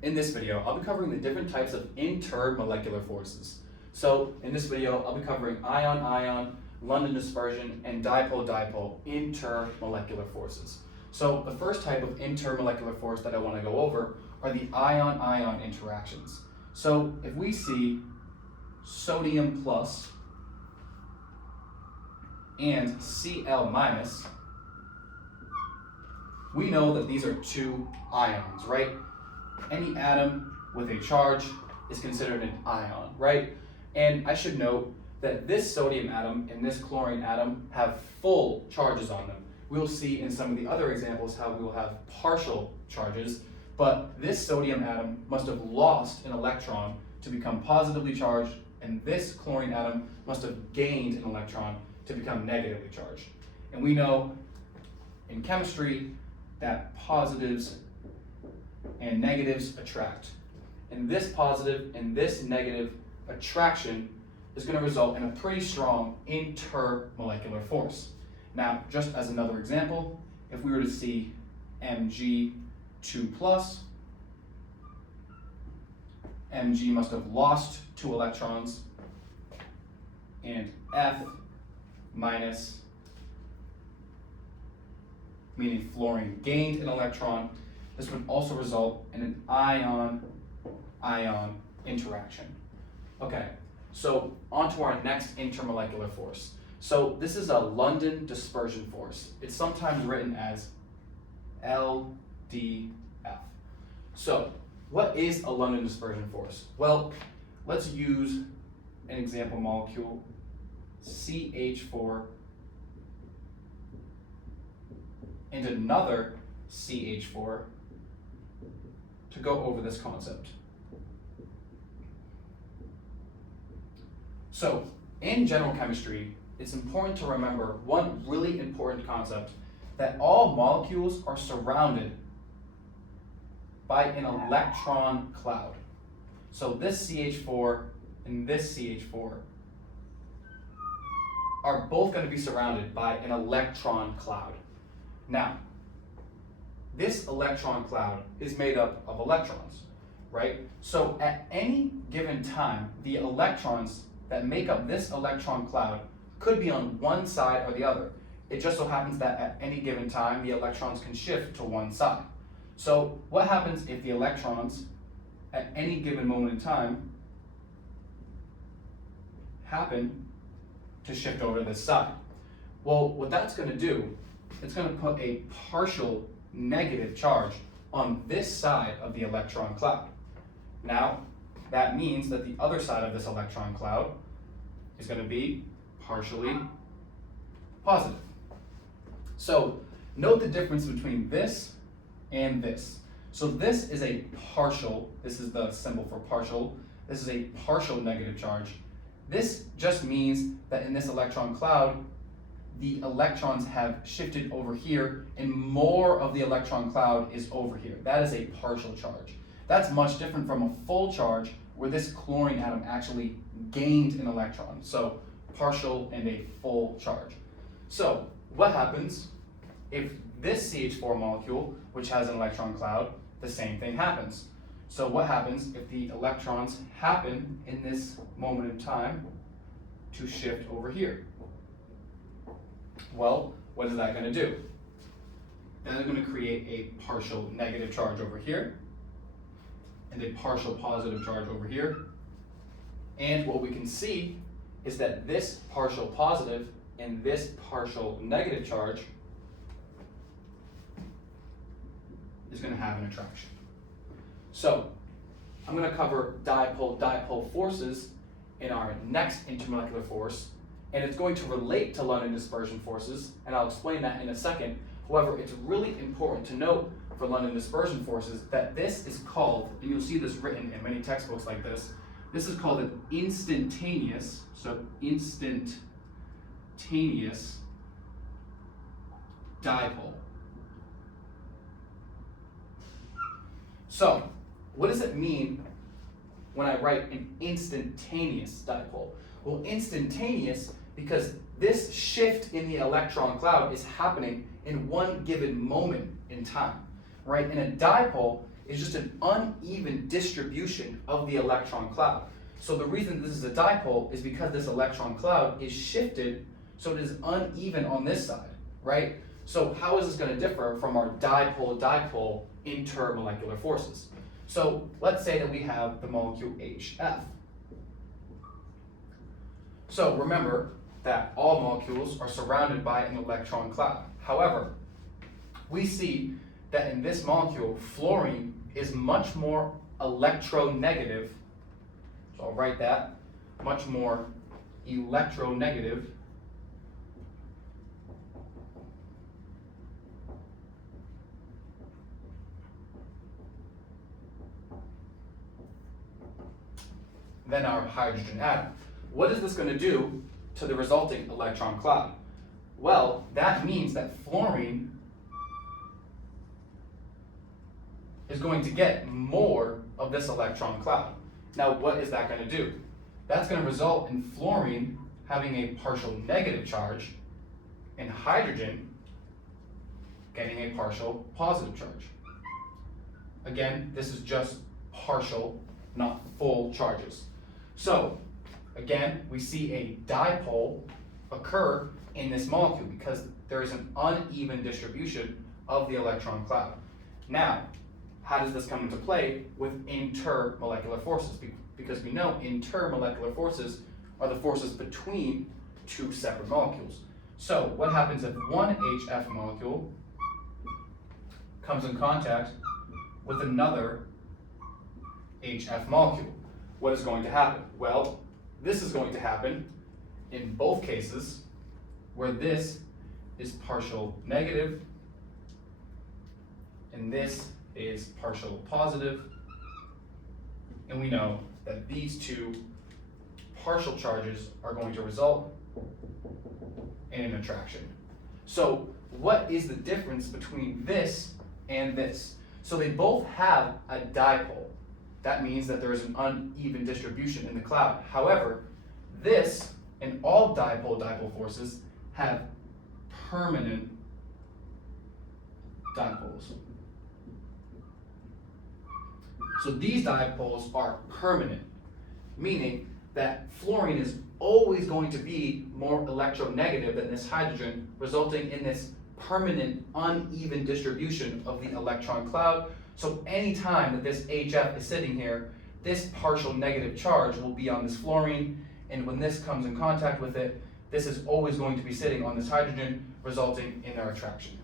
In this video, I'll be covering the different types of intermolecular forces. So in this video, I'll be covering ion-ion, London dispersion, and dipole-dipole intermolecular forces. So the first type of intermolecular force that I want to go over are the ion-ion interactions. So if we see sodium plus and Cl minus, we know that these are two ions, right? Any atom with a charge is considered an ion, right? And I should note that this sodium atom and this chlorine atom have full charges on them. We'll see in some of the other examples how we will have partial charges, but this sodium atom must have lost an electron to become positively charged, and this chlorine atom must have gained an electron to become negatively charged. And we know in chemistry that positives and negatives attract. And this positive and this negative attraction is going to result in a pretty strong intermolecular force. Now, just as another example, if we were to see Mg2+, Mg must have lost 2 electrons, and F minus, meaning fluorine gained an electron, this would also result in an ion-ion interaction. Okay, so on to our next intermolecular force. So this is a London dispersion force. It's sometimes written as LDF. So what is a London dispersion force? Well, let's use an example molecule, CH4 and another CH4 to go over this concept. So in general chemistry, it's important to remember one really important concept, that all molecules are surrounded by an electron cloud. So this CH4 and this CH4 are both going to be surrounded by an electron cloud. Now, this electron cloud is made up of electrons, right? So at any given time, the electrons that make up this electron cloud could be on one side or the other. It just so happens that at any given time, the electrons can shift to one side. So what happens if the electrons at any given moment in time happen to shift over to this side? Well, what that's going to do, it's going to put a partial negative charge on this side of the electron cloud. Now, that means that the other side of this electron cloud is going to be partially positive. So note the difference between this and this. So this is a partial, this is the symbol for partial, this is a partial negative charge. This just means that in this electron cloud, the electrons have shifted over here and more of the electron cloud is over here. That is a partial charge. That's much different from a full charge where this chlorine atom actually gained an electron. So partial and a full charge. So what happens if this CH4 molecule, which has an electron cloud, the same thing happens. So what happens if the electrons happen in this moment in time to shift over here? Well, what is that going to do? That is going to create a partial negative charge over here and a partial positive charge over here. And what we can see is that this partial positive and this partial negative charge is going to have an attraction. So I'm going to cover dipole-dipole forces in our next intermolecular force, and it's going to relate to London dispersion forces, and I'll explain that in a second. However, it's really important to note for London dispersion forces that this is called, and you'll see this written in many textbooks like this is called an instantaneous, so instantaneous dipole. So, what does it mean when I write an instantaneous dipole? Well, instantaneous because this shift in the electron cloud is happening in one given moment in time, right? And a dipole is just an uneven distribution of the electron cloud. So the reason this is a dipole is because this electron cloud is shifted, so it is uneven on this side, right? So how is this going to differ from our dipole-dipole intermolecular forces? So let's say that we have the molecule HF. So remember that all molecules are surrounded by an electron cloud. However, we see that in this molecule, fluorine is much more electronegative. So I'll write that, much more electronegative than our hydrogen atom. What is this going to do to the resulting electron cloud? Well, that means that fluorine is going to get more of this electron cloud. Now, what is that going to do? That's going to result in fluorine having a partial negative charge and hydrogen getting a partial positive charge. Again, this is just partial, not full charges. So, again, we see a dipole occur in this molecule because there is an uneven distribution of the electron cloud. Now, how does this come into play with intermolecular forces? Because we know intermolecular forces are the forces between two separate molecules. So, what happens if one HF molecule comes in contact with another HF molecule? What is going to happen? Well, this is going to happen in both cases where this is partial negative and this is partial positive, and we know that these two partial charges are going to result in an attraction. So what is the difference between this and this? So they both have a dipole. That means that there is an uneven distribution in the cloud. However, this and all dipole-dipole forces have permanent dipoles. So these dipoles are permanent, meaning that fluorine is always going to be more electronegative than this hydrogen, resulting in this permanent uneven distribution of the electron cloud. So anytime that this HF is sitting here, this partial negative charge will be on this fluorine, and when this comes in contact with it, this is always going to be sitting on this hydrogen, resulting in their attraction.